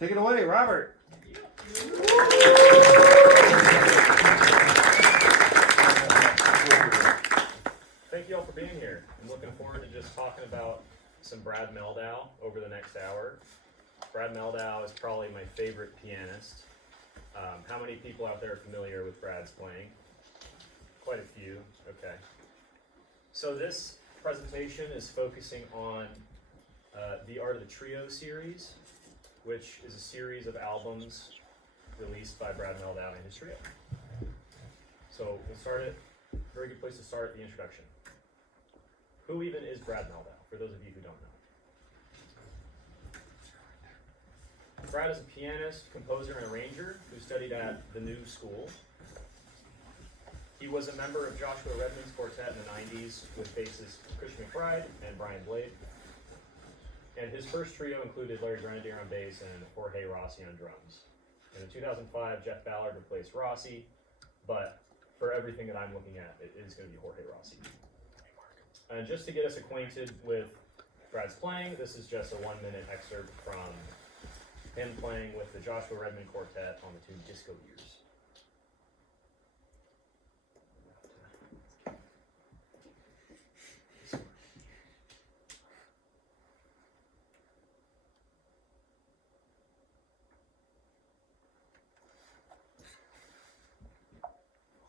Take it away, Robert. Thank you all for being here. I'm looking forward to just talking about some Brad Mehldau over the next hour. Brad Mehldau is probably my favorite pianist. How many people out there are familiar with Brad's playing? Quite a few, okay. So this presentation is focusing on the Art of the Trio series, which is a series of albums released by Brad Mehldau and his trio. So we'll start it. Very good place to start, the introduction. Who even is Brad Mehldau, for those of you who don't know? Brad is a pianist, composer, and arranger who studied at the New School. He was a member of Joshua Redman's quartet in the 90s with bassist Chris McBride and Brian Blade. And his first trio included Larry Grenadier on bass and Jorge Rossi on drums. And in 2005, Jeff Ballard replaced Rossi, but for everything that I'm looking at, it is going to be Jorge Rossi. And just to get us acquainted with Brad's playing, this is just a 1-minute excerpt from him playing with the Joshua Redman Quartet on the tune Disco Years.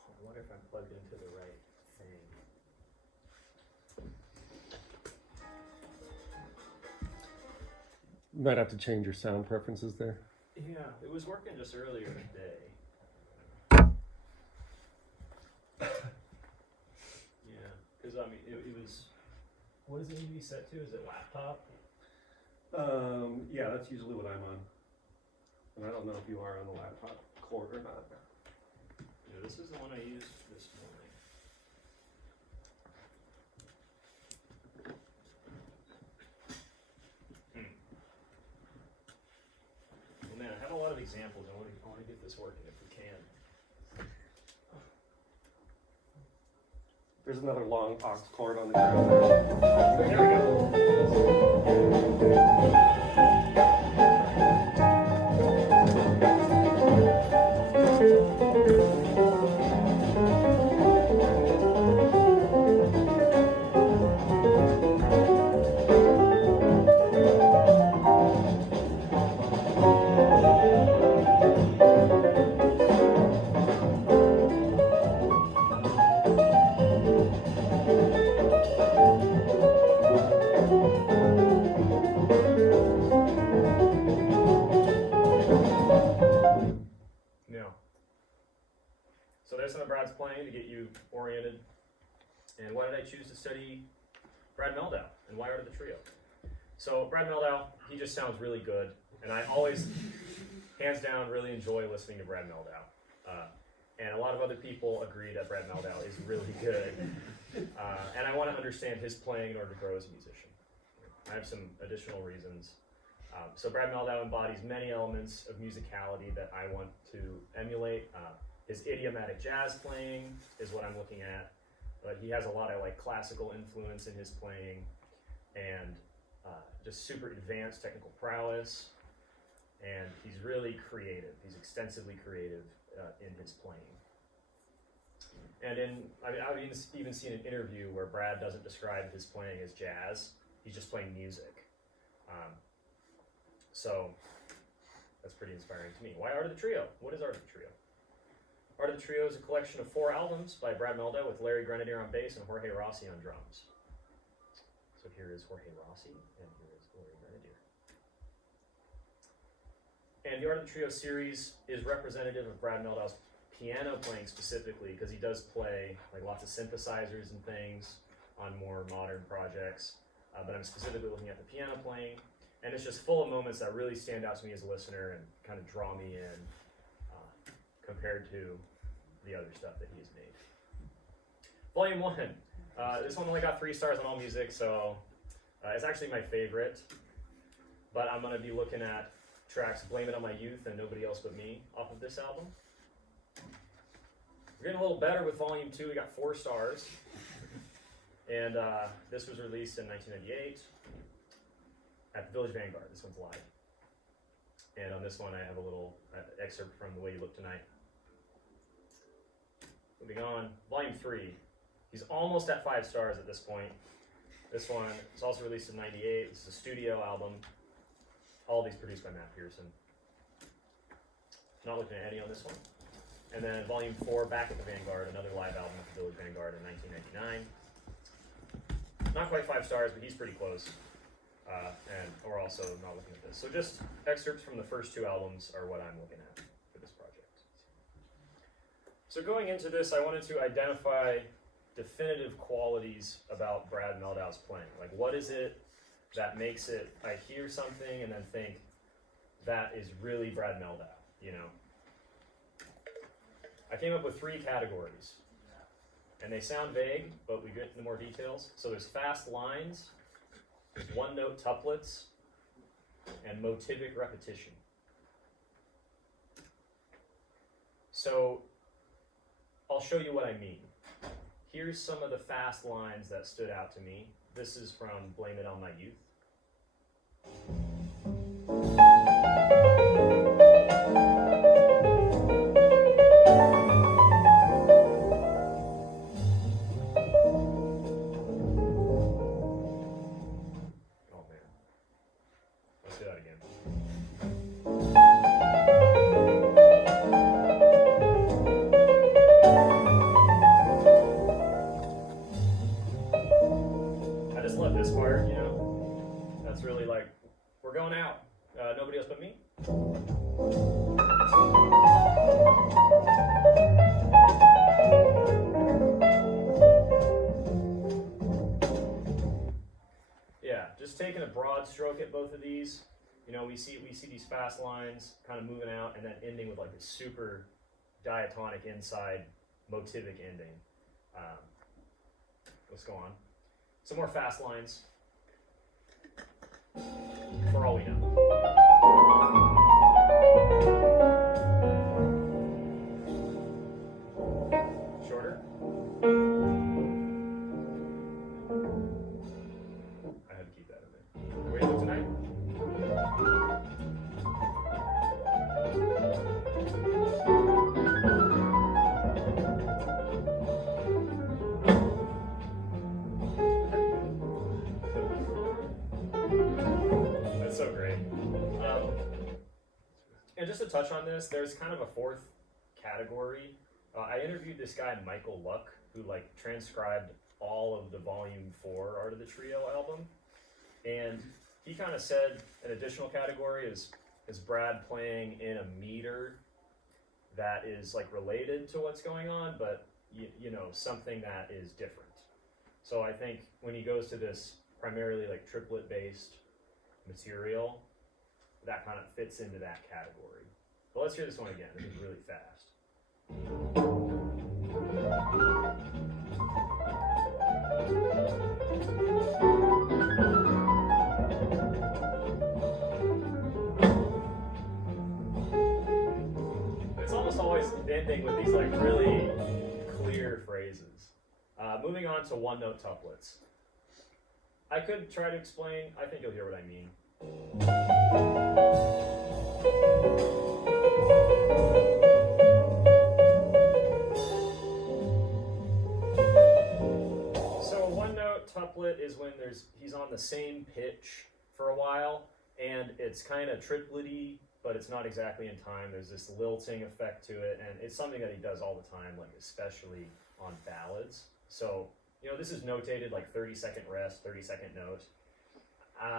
I wonder if I'm plugged into the right thing. You might have to change your sound preferences there. Yeah, it was working just earlier today. Yeah, because I mean, it was. What does it need to be set to? Is it laptop? Yeah, that's usually what I'm on. And I don't know if you are on the laptop cord or not. Yeah, this is the one I used this morning. Well, man, I have a lot of examples. I want to get this working if we can. There's another long aux cord on the ground there. There we go. Brad's playing to get you oriented. And why did I choose to study Brad Mehldau and why Art of the Trio? So Brad Mehldau, he just sounds really good, and I always, hands down, really enjoy listening to Brad Mehldau. And a lot of other people agree that Brad Mehldau is really good, and I want to understand his playing in order to grow as a musician. I have some additional reasons. So Brad Mehldau embodies many elements of musicality that I want to emulate. His idiomatic jazz playing is what I'm looking at, but he has a lot of like classical influence in his playing, and just super advanced technical prowess, and he's really creative. He's extensively creative in his playing. And I've even seen an interview where Brad doesn't describe his playing as jazz. He's just playing music. So that's pretty inspiring to me. Why Art of the Trio? What is Art of the Trio? Art of the Trio is a collection of 4 albums by Brad Mehldau with Larry Grenadier on bass and Jorge Rossi on drums. So here is Jorge Rossi, and here is Larry Grenadier. And the Art of the Trio series is representative of Brad Mehldau's piano playing specifically, because he does play like lots of synthesizers and things on more modern projects. But I'm specifically looking at the piano playing, and it's just full of moments that really stand out to me as a listener and kind of draw me in compared to the other stuff that he's made. Volume 1. This one only got 3 stars on AllMusic, so it's actually my favorite. But I'm going to be looking at tracks Blame It On My Youth and Nobody Else But Me off of this album. We're getting a little better with Volume 2. We got 4 stars. And this was released in 1998 at the Village Vanguard. This one's live. And on this one, I have a little excerpt from The Way You Look Tonight. Moving on, Volume 3. He's almost at 5 stars at this point. This one was also released in '98. This is a studio album. All these produced by Matt Pearson. Not looking at Eddie on this one. And then Volume 4, Back at the Vanguard, another live album at the Village Vanguard in 1999. Not quite 5 stars, but he's pretty close. And we're also not looking at this. So just excerpts from the first 2 albums are what I'm looking at for this project. So going into this, I wanted to identify definitive qualities about Brad Mehldau's playing. Like, what is it that makes it, I hear something and then think, that is really Brad Mehldau, you know? I came up with 3 categories. And they sound vague, but we get into more details. So there's fast lines, there's one-note tuplets, and motivic repetition. So I'll show you what I mean. Here's some of the fast lines that stood out to me. This is from Blame It on My Youth. Oh man. Let's do that again. I just love this part, you know? That's really like, we're going out. Nobody else but me. Yeah, just taking a broad stroke at both of these. You know, we see these fast lines kind of moving out and then ending with like a super diatonic inside motivic ending. Let's go on. Some more fast lines. For all we know. Shorter. I had to keep that in there. The Way You Look Tonight. That's so great. And just to touch on this, there's kind of a 4th category. I interviewed this guy, Michael Luck, who like transcribed all of the Volume 4 Art of the Trio album. And he kind of said an additional category is Brad playing in a meter that is like related to what's going on, but you know, something that is different. So I think when he goes to this primarily like triplet based material, that kind of fits into that category. But let's hear this one again. This is really fast. It's almost always ending with these like really clear phrases. Moving on to one-note tuplets. I could try to explain. I think you'll hear what I mean. So a one-note tuplet is when he's on the same pitch for a while, and it's kind of triplety, but it's not exactly in time. There's this lilting effect to it, and it's something that he does all the time, like especially on ballads. So, you know, this is notated like 30-second rest, 30-second note.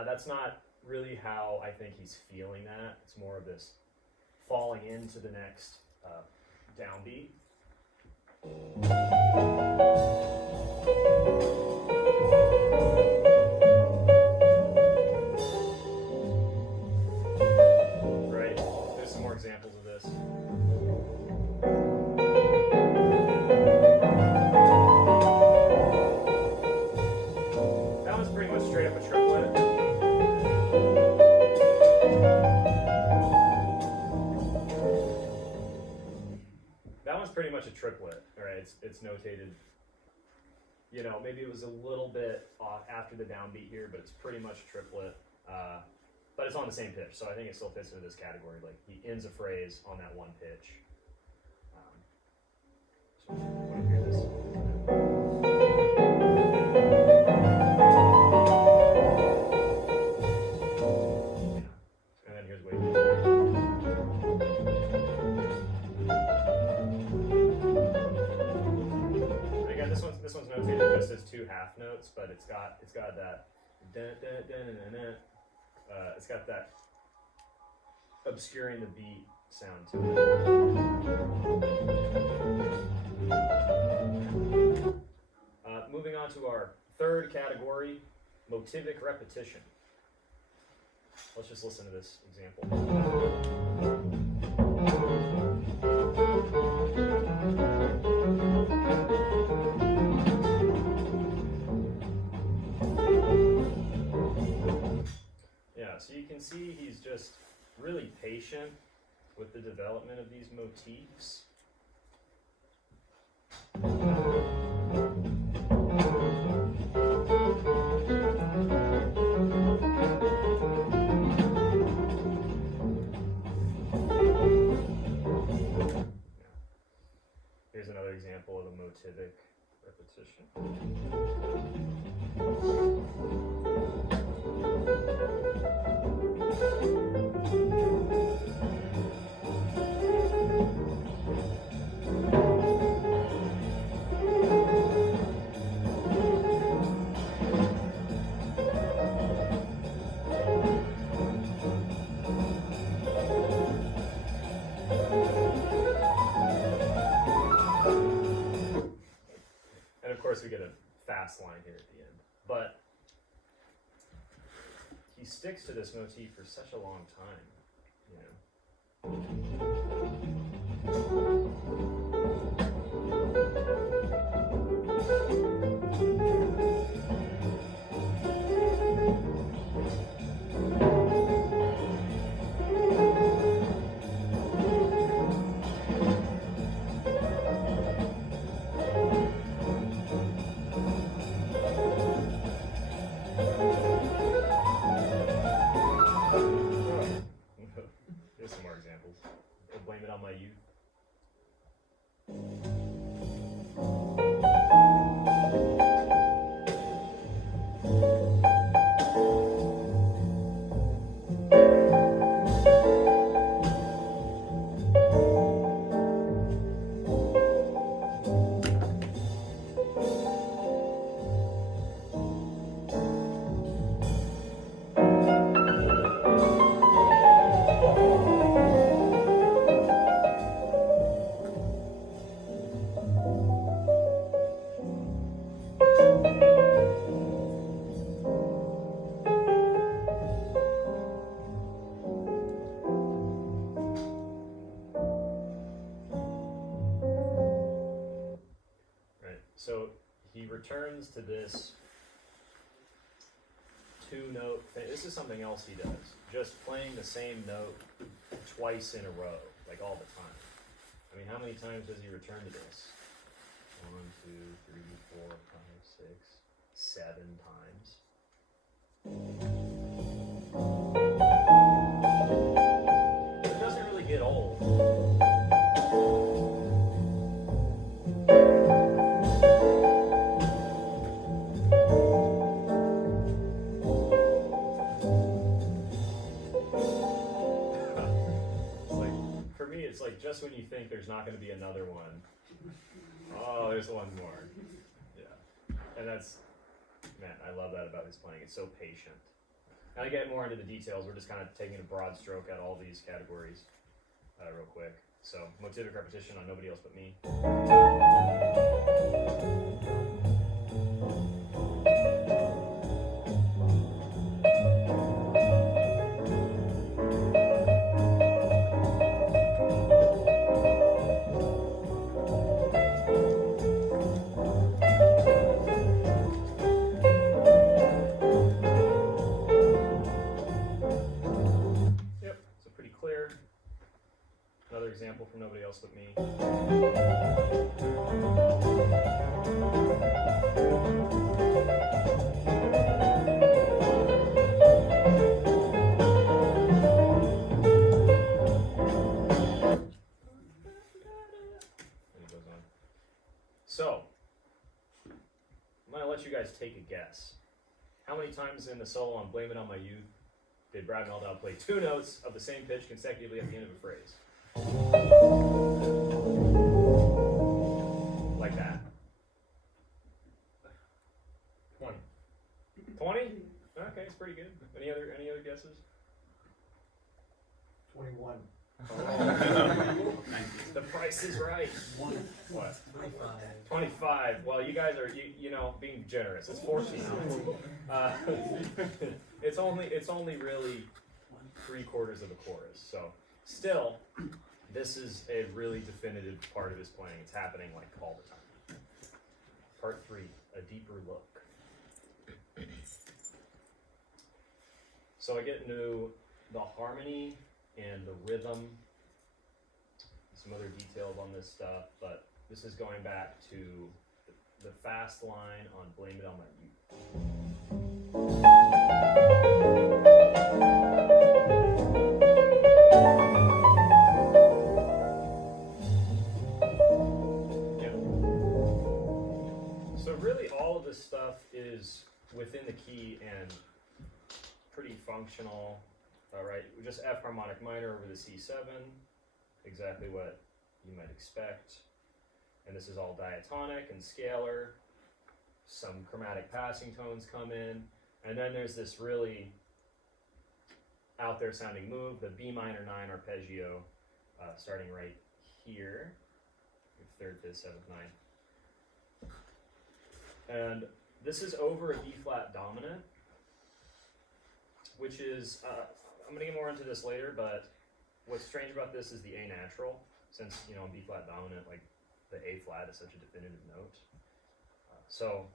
That's not really how I think he's feeling that. It's more of this falling into the next downbeat. Right? There's some more examples of this. That was pretty much straight up a triplet. That one's pretty much a triplet, all right? It's notated, you know, maybe it was a little bit off after the downbeat here, but it's pretty much a triplet. but it's on the same pitch, so I think it still fits into this category. Like he ends a phrase on that one pitch. So want to hear this? Yeah. And then here's wait. And again, this one's notated just as 2 half notes, but it's got that it's got that obscuring the beat sound to it. Moving on to our third category, motivic repetition. Let's just listen to this example. Yeah, so you can see he's just really patient with the development of these motifs. Here's another example of a motivic repetition. And of course we get a fast line here at the end. But he sticks to this motif for such a long time, you know. Here's some more examples. I'll blame it on my youth. So he returns to this 2-note thing. This is something else he does. Just playing the same note twice in a row, like all the time. I mean, how many times does he return to this? 1, 2, 3, 4, 5, 6, 7 times. It doesn't really get old. It's like just when you think there's not going to be another one, oh, there's one more. Yeah, and that's, man, I love that about his playing. It's so patient. And to get more into the details, we're just kind of taking a broad stroke at all these categories real quick. So motivic repetition on Nobody Else But Me. Example from Nobody Else But Me. let you guys take a guess. How many times in the solo on Blame It On My Youth did Brad Mehldau play 2 notes of the same pitch consecutively at the end of a phrase? Like that. 20. 20? Okay, it's pretty good. Any other guesses? 21. The price is right. What? 25. 25. Well, you guys are you know being generous. It's 14. It's only really 3/4 of the chorus. So still, this is a really definitive part of his playing. It's happening like all the time. Part 3, a deeper look. So I get into the harmony and the rhythm, some other details on this stuff, but this is going back to the fast line on Blame It On My Youth. Yeah. So really all of this stuff is within the key and pretty functional. All right, just F harmonic minor over the C7, exactly what you might expect. And this is all diatonic and scalar. Some chromatic passing tones come in. And then there's this really out there sounding move, the B minor 9 arpeggio, starting right here, 3rd, 5th, 7th, 9th. And this is over a B flat dominant, which is, I'm going to get more into this later, but what's strange about this is the A natural, since, you know, in B flat dominant, like, the A flat is such a definitive note. So,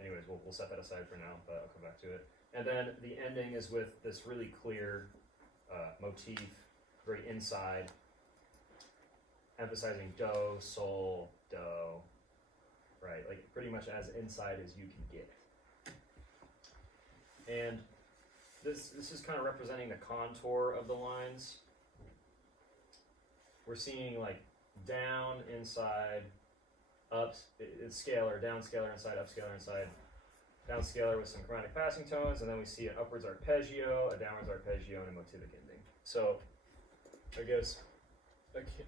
anyways, we'll set that aside for now, but I'll come back to it. And then the ending is with this really clear motif, very inside, emphasizing do, sol, do, right? Like, pretty much as inside as you can get. And this is kind of representing the contour of the lines. We're seeing like down, inside, up, it's scalar, down scalar, inside, up scalar, inside, down scalar with some chromatic passing tones, and then we see an upwards arpeggio, a downwards arpeggio, and a motivic ending. So, I guess, okay,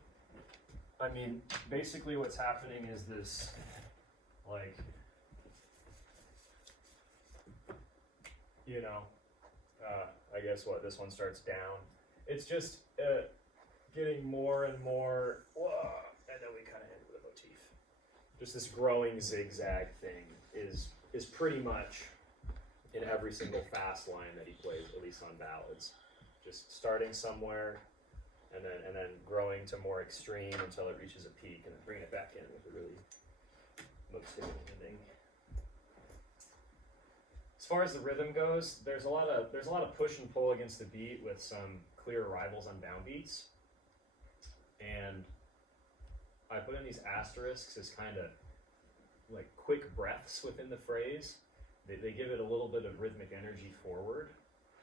I mean, basically what's happening is this, like, you know, I guess what, this one starts down. It's just getting more and more, and then we kind of end with a motif. Just this growing zigzag thing is pretty much in every single fast line that he plays, at least on ballads. Just starting somewhere, and then growing to more extreme until it reaches a peak, and then bringing it back in with a really motivic ending. As far as the rhythm goes, there's a lot of push and pull against the beat with some clear arrivals on downbeats, and I put in these asterisks as kind of like quick breaths within the phrase. They give it a little bit of rhythmic energy forward,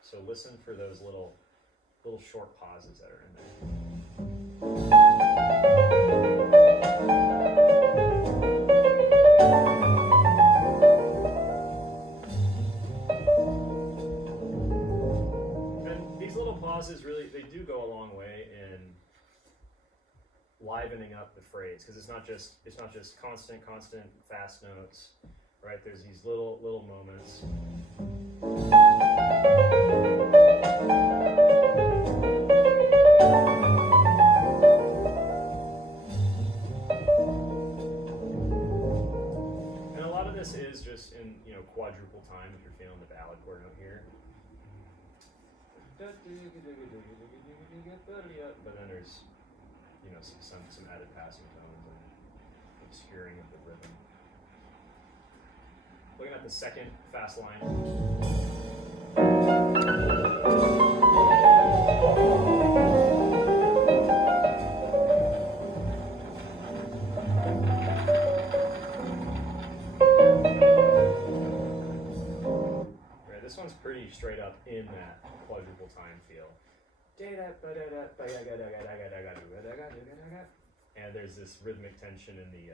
so listen for those little short pauses that are in there. Pauses really, they do go a long way in livening up the phrase, because it's not just constant fast notes, right? There's these little moments. And a lot of this is just in, you know, quadruple time if you're feeling the ballad chord note here. But then there's, you know, some added passing tones and obscuring of the rhythm. Looking at the second fast line. Right, this one's pretty straight up in that quadruple time feel. And there's this rhythmic tension in the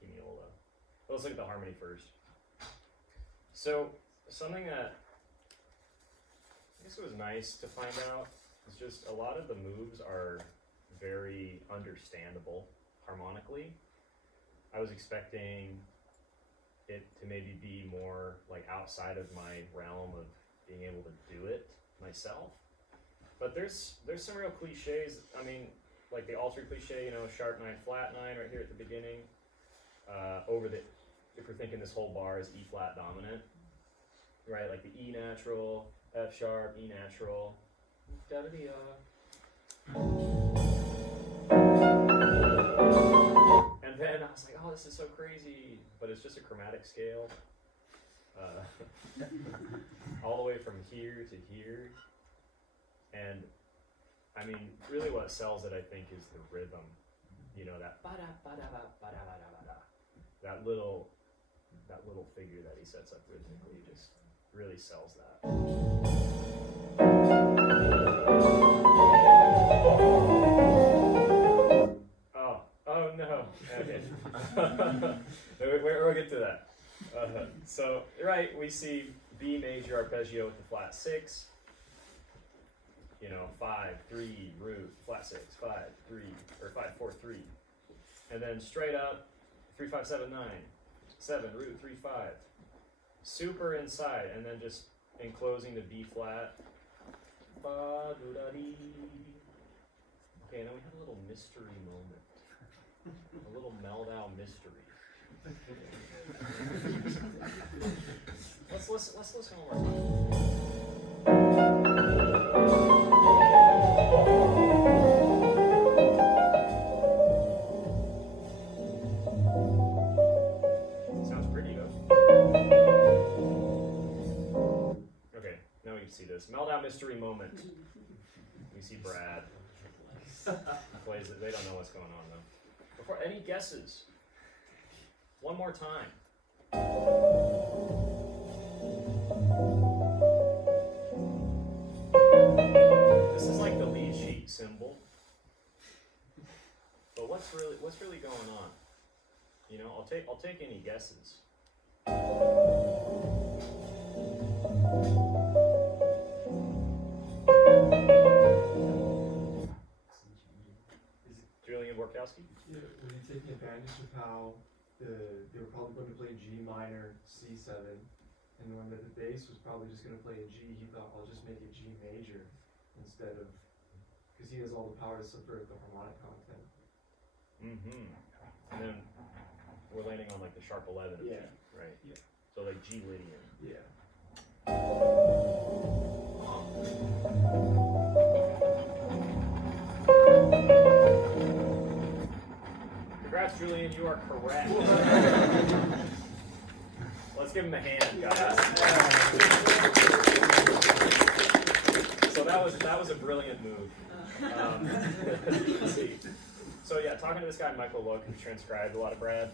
chemiola. Let's look at the harmony first. So something that I guess it was nice to find out is just a lot of the moves are very understandable harmonically. I was expecting it to maybe be more like outside of my realm of being able to do it myself. But there's some real cliches. I mean, like the altered cliche, you know, sharp 9, flat 9 right here at the beginning. If we're thinking this whole bar is E flat dominant, right? Like the E natural, F sharp, E natural, da da da. And then I was like, oh, this is so crazy, but it's just a chromatic scale, all the way from here to here. And I mean, really what sells it, I think, is the rhythm. You know, that ba-da, ba-da, ba-da, ba-da, ba-da. That little figure that he sets up rhythmically just really sells that. Oh no. Okay. We'll get to that. So, right, we see B major arpeggio with the flat 6. You know, 5, 3, root, flat 6, 5, 3, or 5, 4, 3. And then straight up, 3, 5, 7, 9, 7, root, 3, 5. Super inside, and then just enclosing the B flat. Ba-do-da-dee. Okay, now we have a little mystery moment. A little Mehldau mystery. Let's listen one more time. Sounds pretty though. Okay, now we can see this. Mehldau mystery moment. We see Brad. Plays it. They don't know what's going on though. Before any guesses, one more time. This is like the lead sheet symbol, but what's really going on? You know, I'll take any guesses. Julian Borkowski? Yeah, were you taking advantage of how they were probably going to play G minor, C7, and when the bass was probably just going to play a G, he thought, I'll just make it G major instead of, because he has all the power to subvert the harmonic content. Mm-hmm. And then we're landing on like the sharp 11 of G, right? Yeah. So like G Lydian. Yeah. Congrats, Julian, you are correct. Let's give him a hand, guys. So that was a brilliant move. Let's see. So yeah, talking to this guy, Michael Luck, who transcribed a lot of Brad,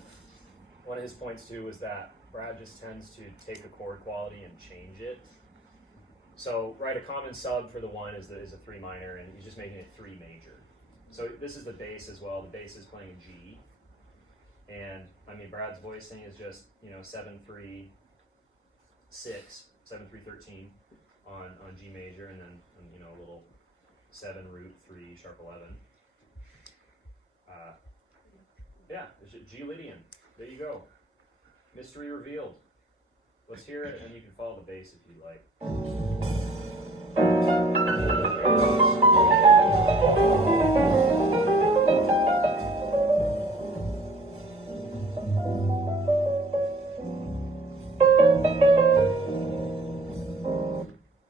one of his points too was that Brad just tends to take a chord quality and change it. So, right, a common sub for the one is a 3 minor, and he's just making it 3 major. So this is the bass as well. The bass is playing G. And, I mean, Brad's voicing is just, you know, 7, 3, 6, 7, 3, 13 on G major, and then, you know, a little 7, root, 3, sharp 11. Yeah, G Lydian. There you go. Mystery revealed. Let's hear it, and you can follow the bass if you'd like.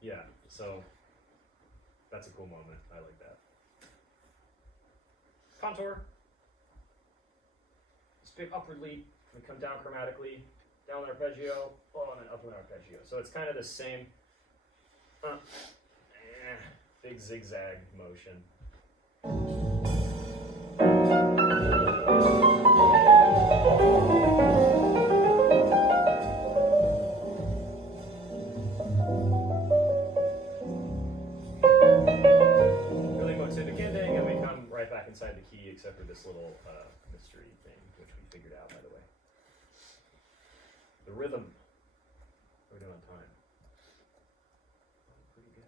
Yeah, so that's a cool moment. I like that. Contour. Pick upwardly, we come down chromatically, down the arpeggio, and then up with arpeggio. So it's kind of the same big zigzag motion. Really motivic ending, and we come right back inside the key, except for this little mystery thing, which we figured out, by the way. The rhythm. we're doing time. Pretty good.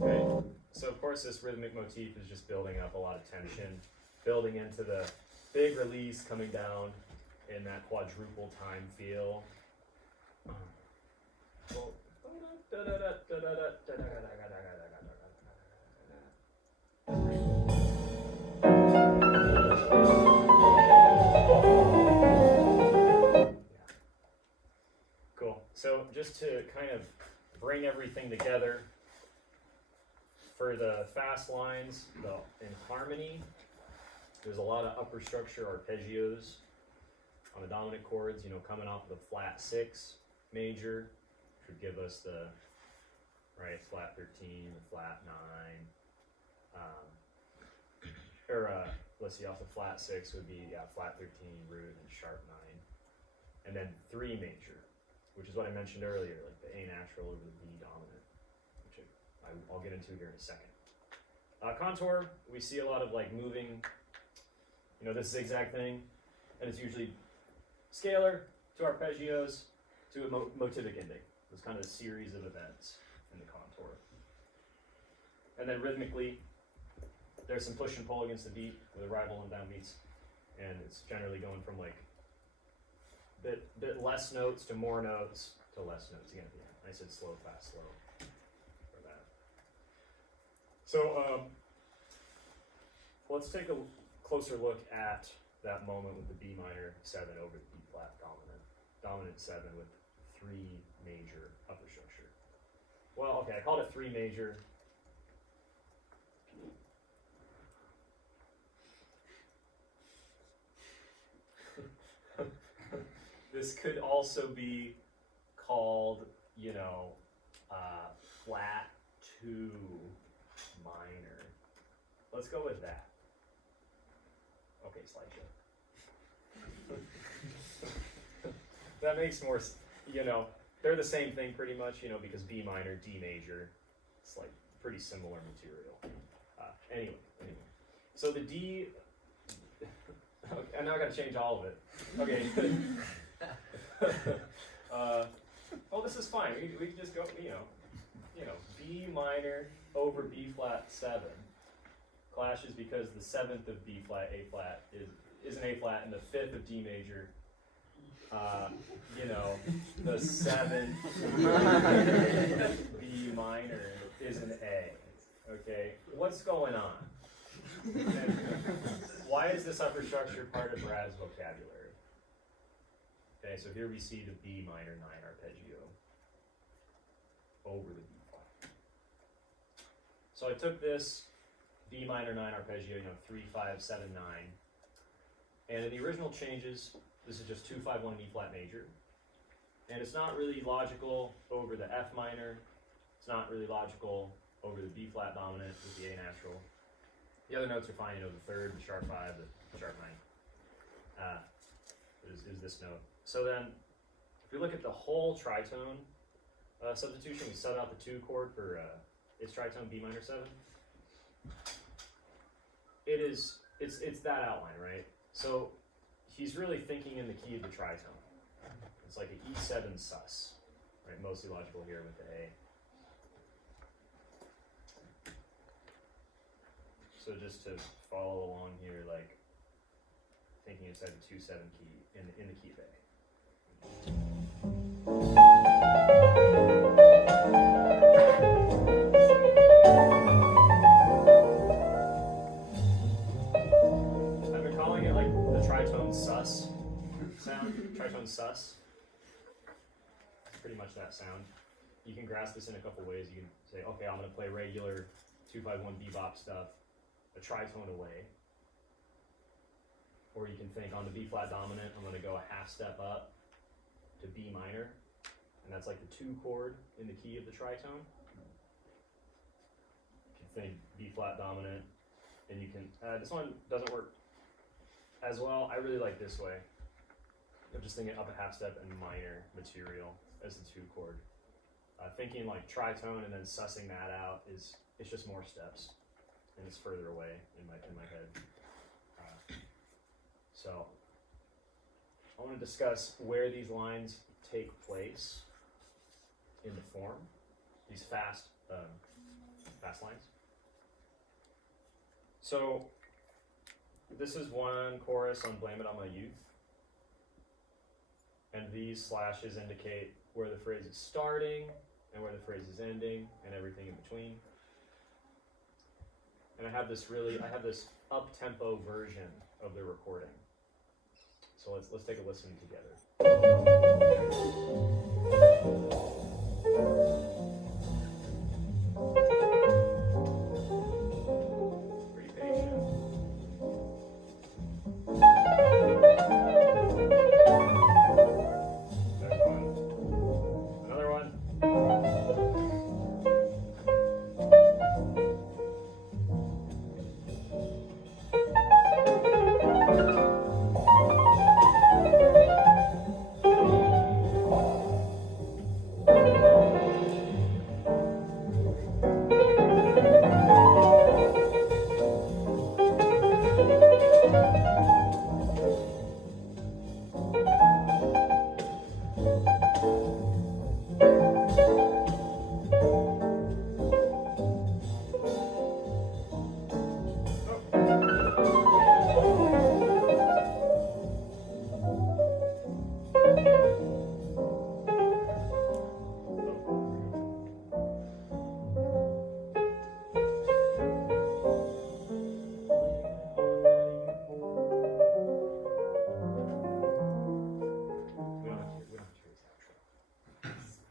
Okay. So of course this rhythmic motif is just building up a lot of tension, building into the big release coming down in that quadruple time feel. Cool. So just to kind of bring everything together, for the fast lines, in harmony, there's a lot of upper structure arpeggios on the dominant chords, you know, coming off of the flat 6 major, which would give us the, right, flat 13, the flat 9, let's see, off the flat 6 would be, yeah, flat 13, root, and sharp 9. And then 3 major, which is what I mentioned earlier, like the A natural over the B dominant, which I'll get into here in a second. Contour, we see a lot of like moving, you know, this zigzag thing, and it's usually scalar to arpeggios to a motivic ending. It's kind of a series of events in the contour. And then rhythmically, there's some push and pull against the beat with arrival and downbeats, and it's generally going from like bit less notes to more notes to less notes. Again, I said slow, fast, slow for that. So let's take a closer look at that moment with the B minor 7 over the B flat dominant 7 with 3 major upper structure. Well, okay, I called it 3 major. This could also be called, you know, flat 2 minor. Let's go with that. Okay, slideshow. That makes more, you know, they're the same thing pretty much, you know, because B minor, D major, it's like pretty similar material. Anyway. So the D, okay, now I gotta change all of it. Okay. Oh, this is fine. We can just go, you know, B minor over B flat 7 clashes because the 7th of B flat, A flat is an A flat, and the 5th of D major, you know, the 7th B minor is an A. Okay, what's going on? And why is this upper structure part of Brad's vocabulary? Okay, so here we see the B minor 9 arpeggio over the B flat. So I took this B minor 9 arpeggio, you know, 3, 5, 7, 9, and in the original changes, this is just 2, 5, 1 B flat major, and it's not really logical over the F minor. It's not really logical over the B flat dominant with the A natural. The other notes are fine, you know, the 3rd, the sharp 5, the sharp 9. Is this note. So then, if we look at the whole tritone substitution, we sub out the 2 chord for its tritone B minor 7. It's that outline, right? So he's really thinking in the key of the tritone. It's like an E7 sus, right? Mostly logical here with the A. So just to follow along here, like thinking inside the 2/7 key in the key of A. I've been calling it like the tritone sus sound. Tritone sus. It's pretty much that sound. You can grasp this in a couple ways. You can say, okay, I'm going to play regular 2/5/1 bebop stuff a tritone away. Or you can think on the B flat dominant, I'm going to go a half step up to B minor, and that's like the 2 chord in the key of the tritone. If you think B flat dominant, and you can, this one doesn't work as well. I really like this way. I'm just thinking up a half step and minor material as the 2 chord. Thinking like tritone and then sussing that out it's just more steps, and it's further away in my head. So I want to discuss where these lines take place in the form, these fast lines. So this is one chorus on Blame It On My Youth, and these slashes indicate where the phrase is starting and where the phrase is ending and everything in between. And I have this up-tempo version of the recording. So let's take a listen together. Pretty patient. There's one. Another one.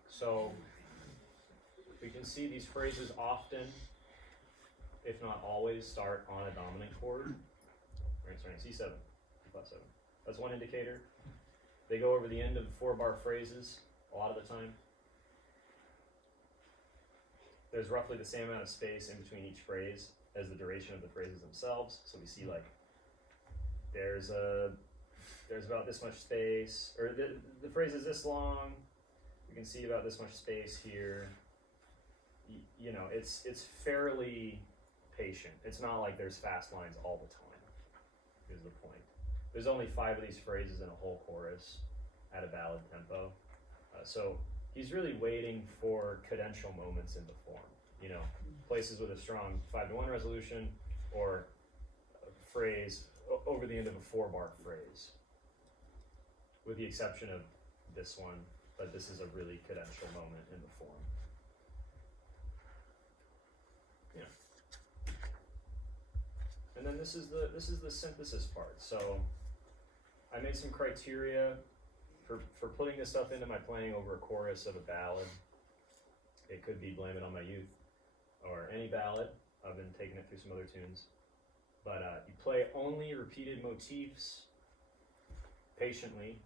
So we can see these phrases often, if not always, start on a dominant chord. Right, starting C7, C flat 7. That's one indicator. They go over the end of 4-bar phrases a lot of the time. There's roughly the same amount of space in between each phrase as the duration of the phrases themselves. So we see like there's about this much space, or the phrase is this long. We can see about this much space here. You know, it's fairly patient. It's not like there's fast lines all the time, is the point. There's only 5 of these phrases in a whole chorus at a ballad tempo. So he's really waiting for cadential moments in the form. You know, places with a strong 5-to-1 resolution, or a phrase over the end of a 4-bar phrase. With the exception of this one, but this is a really cadential moment in the form. Yeah. And then this is the synthesis part. So I made some criteria for putting this stuff into my playing over a chorus of a ballad. It could be Blame It On My Youth, or any ballad. I've been taking it through some other tunes. But you play only repeated motifs patiently,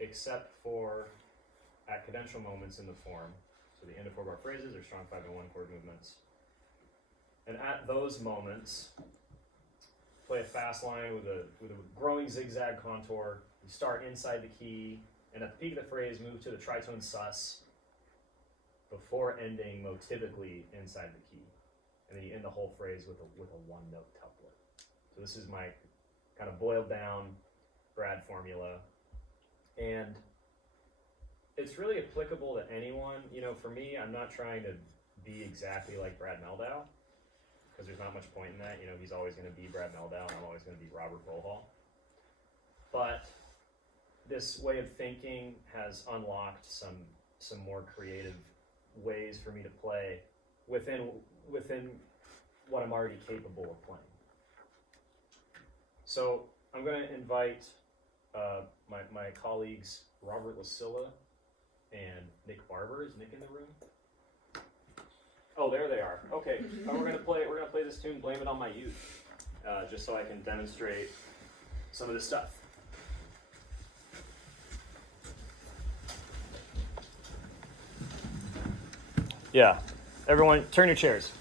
except for at cadential moments in the form. So the end of 4-bar phrases or strong 5-to-1 chord movements. And at those moments, play a fast line with a growing zigzag contour. You start inside the key, and at the peak of the phrase, move to the tritone sus before ending motivically inside the key. And then you end the whole phrase with a 1-note couplet. So this is my kind of boiled down Brad formula. And it's really applicable to anyone. You know, for me, I'm not trying to be exactly like Brad Mehldau, because there's not much point in that. You know, he's always going to be Brad Mehldau, and I'm always going to be Robert Bohall. But this way of thinking has unlocked some more creative ways for me to play within what I'm already capable of playing. So I'm going to invite my colleagues Robert Lasilla and Nick Barber. Is Nick in the room? Oh, there they are. Okay, we're gonna play this tune, "Blame It On My Youth," just so I can demonstrate some of this stuff. Yeah, everyone, turn your chairs.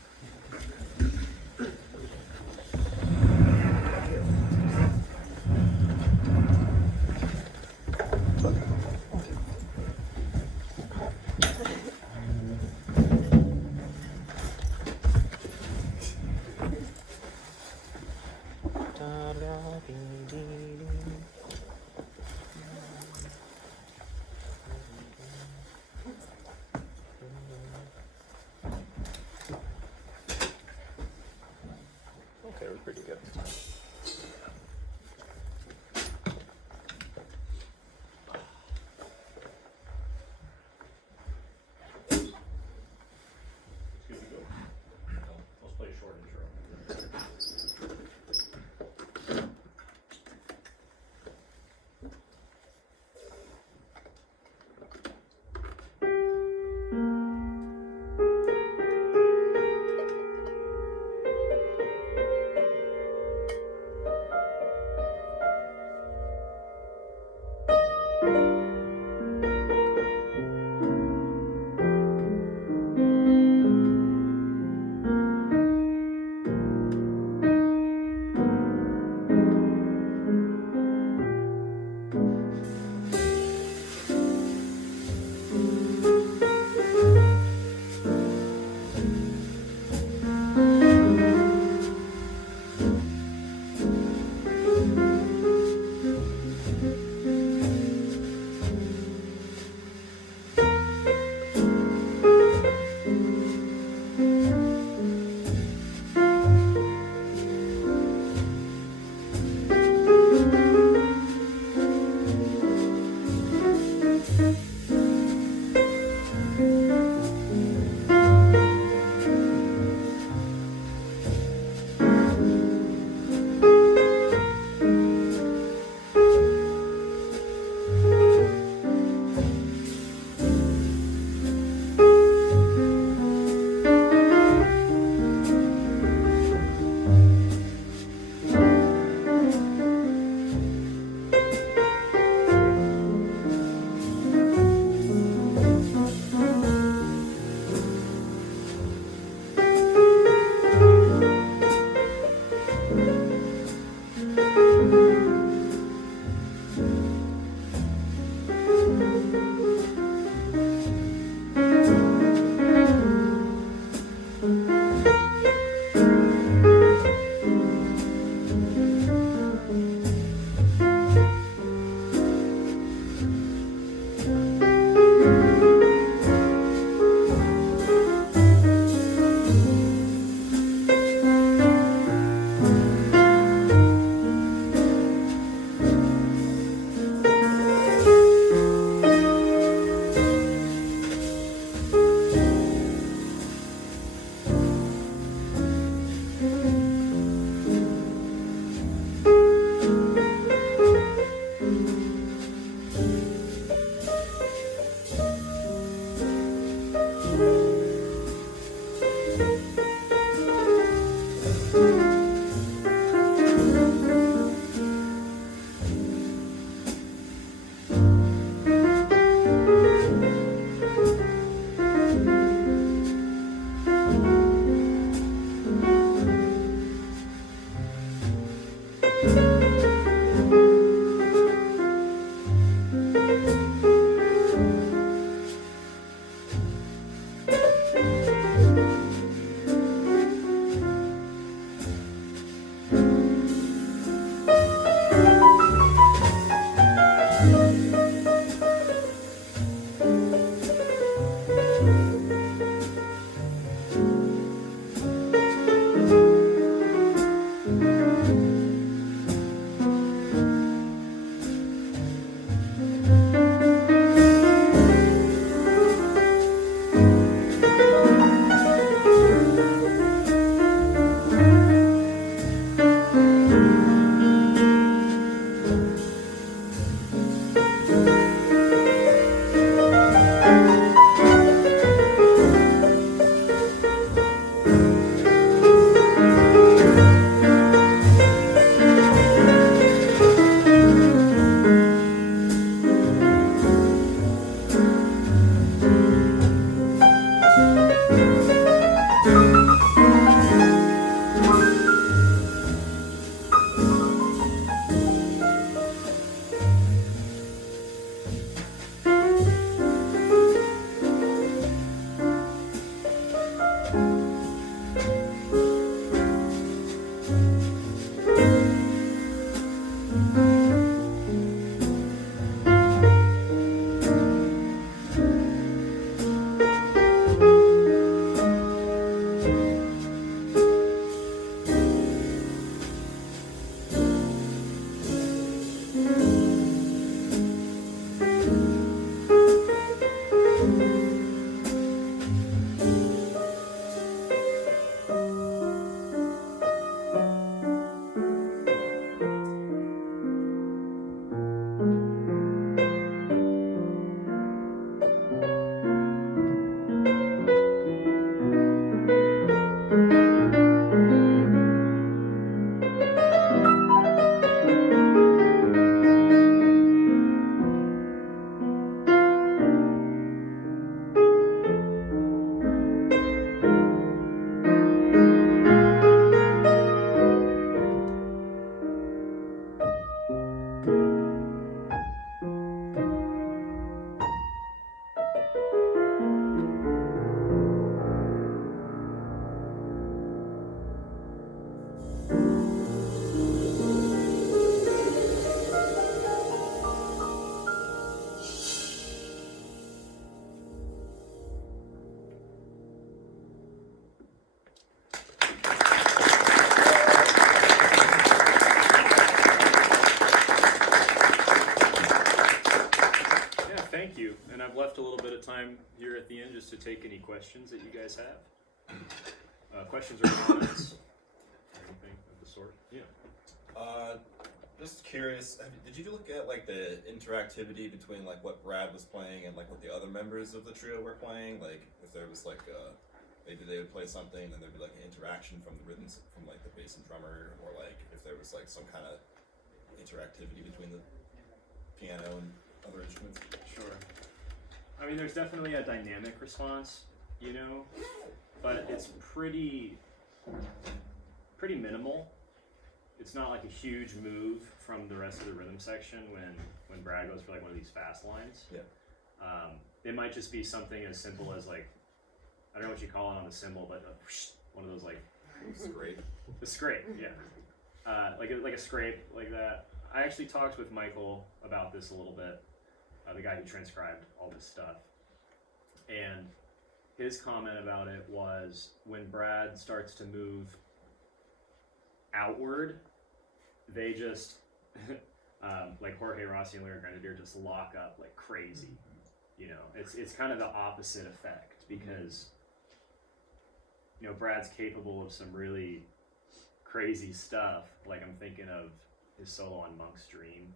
pretty good. It's good to go. Let's play a short intro. I'm here at the end just to take any questions that you guys have. Questions or comments? Anything of the sort? Yeah. Just curious, did you look at like the interactivity between like what Brad was playing and like what the other members of the trio were playing? Like if there was like maybe they would play something and there'd be like an interaction from the rhythms from like the bass and drummer, or like if there was like some kind of interactivity between the piano and other instruments. Sure. I mean, there's definitely a dynamic response, you know, but it's pretty minimal. It's not like a huge move from the rest of the rhythm section when Brad goes for like one of these fast lines. Yeah. It might just be something as simple as like, I don't know what you call it on the cymbal, but one of those like Scrape. the scrape, yeah. Like a scrape like that. I actually talked with Michael about this a little bit, the guy who transcribed all this stuff, and his comment about it was when Brad starts to move outward, they just like Jorge Rossi and Larry Grenadier just lock up like crazy. You know, it's kind of the opposite effect because you know Brad's capable of some really crazy stuff. Like I'm thinking of his solo on Monk's Dream,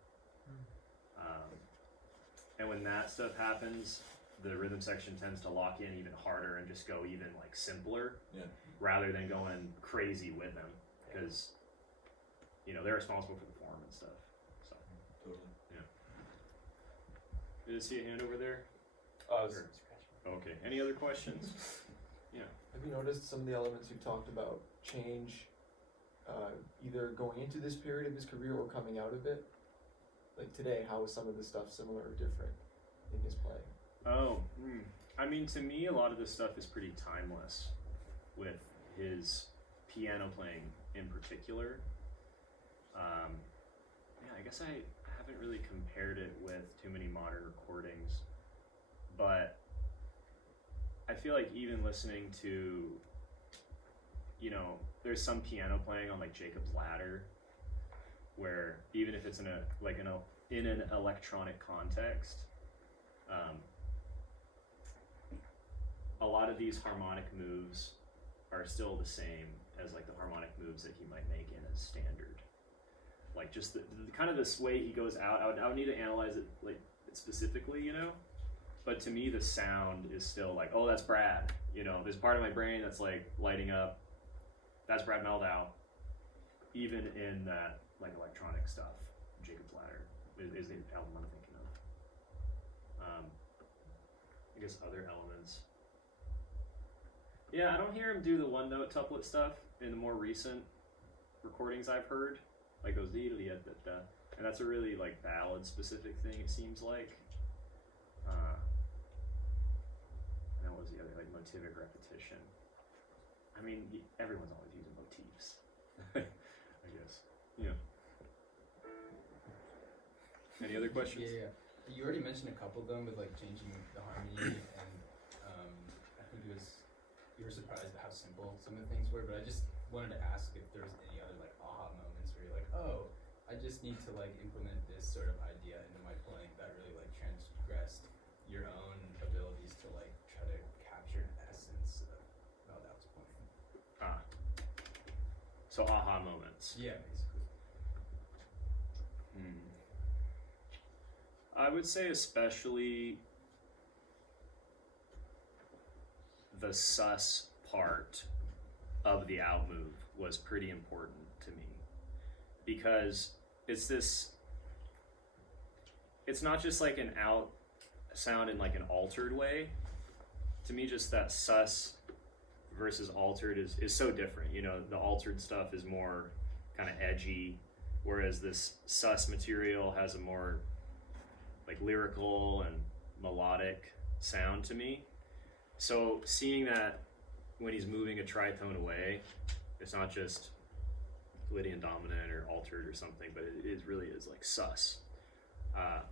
and when that stuff happens, the rhythm section tends to lock in even harder and just go even like simpler, rather than going crazy with them. Because, you know, they're responsible for the form and stuff. So, Totally. yeah. Did I see a hand over there? Okay. Any other questions? Yeah. Have you noticed some of the elements you've talked about change, either going into this period of his career or coming out of it? Like today, how is some of this stuff similar or different in his playing? Oh, I mean, to me, a lot of this stuff is pretty timeless with his piano playing in particular. Yeah, I guess I haven't really compared it with too many modern recordings, but I feel like even listening to, you know, there's some piano playing on like Jacob's Ladder, where even if it's in an electronic context, a lot of these harmonic moves are still the same as like the harmonic moves that he might make in a standard. Like just the kind of this way he goes out, I would need to analyze it like specifically, you know? But to me the sound is still like, oh, that's Brad. You know, there's part of my brain that's like lighting up, that's Brad Mehldau. Even in that like electronic stuff, Jacob's Ladder is the album I'm thinking of. I guess other elements. Yeah, I don't hear him do the one note tuplet stuff in the more recent recordings I've heard. Like those dee dee da da, and that's a really like ballad specific thing. It seems like. And then what was the other like motivic repetition? I mean, everyone's always using motifs. I guess. Yeah. Any other questions? Yeah. You already mentioned a couple of them with like changing the harmony, and I think it was you were surprised at how simple some of the things were. But I just wanted to ask if there was any other like aha moments where you're like, oh, I just need to like implement this sort of idea into my playing that really like transgressed your own abilities to like try to capture an essence of Mehldau's playing. So aha moments. Yeah, basically. I would say especially the sus part of the out move was pretty important to me, because it's not just like an out sound in like an altered way. To me, just that sus versus altered is so different. You know, the altered stuff is more kind of edgy, whereas this sus material has a more like lyrical and melodic sound to me. So seeing that when he's moving a tritone away, it's not just Lydian dominant or altered or something, but it really is like sus.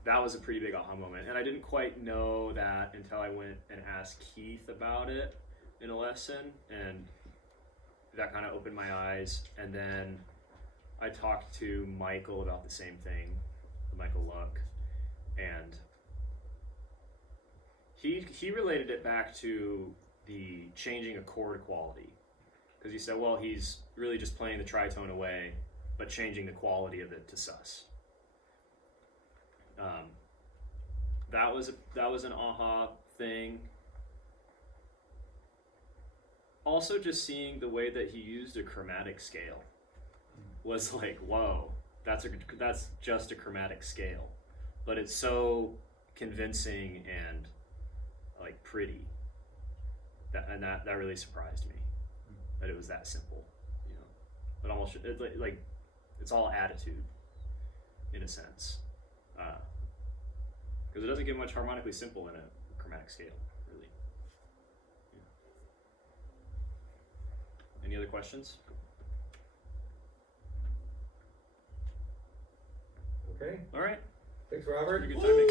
That was a pretty big aha moment, and I didn't quite know that until I went and asked Keith about it in a lesson, and that kind of opened my eyes. And then I talked to Michael about the same thing, Michael Luck, and He related it back to the changing a chord quality, because he said, well, he's really just playing the tritone away, but changing the quality of it to sus. That was an aha thing. Also, just seeing the way that he used a chromatic scale was like, whoa, that's just a chromatic scale, but it's so convincing and like pretty. That really surprised me, that it was that simple, you know. But almost like it's all attitude, in a sense, because it doesn't get much harmonically simple in a chromatic scale, really. Yeah. Any other questions? Okay, All right. thanks, Robert. Good timing.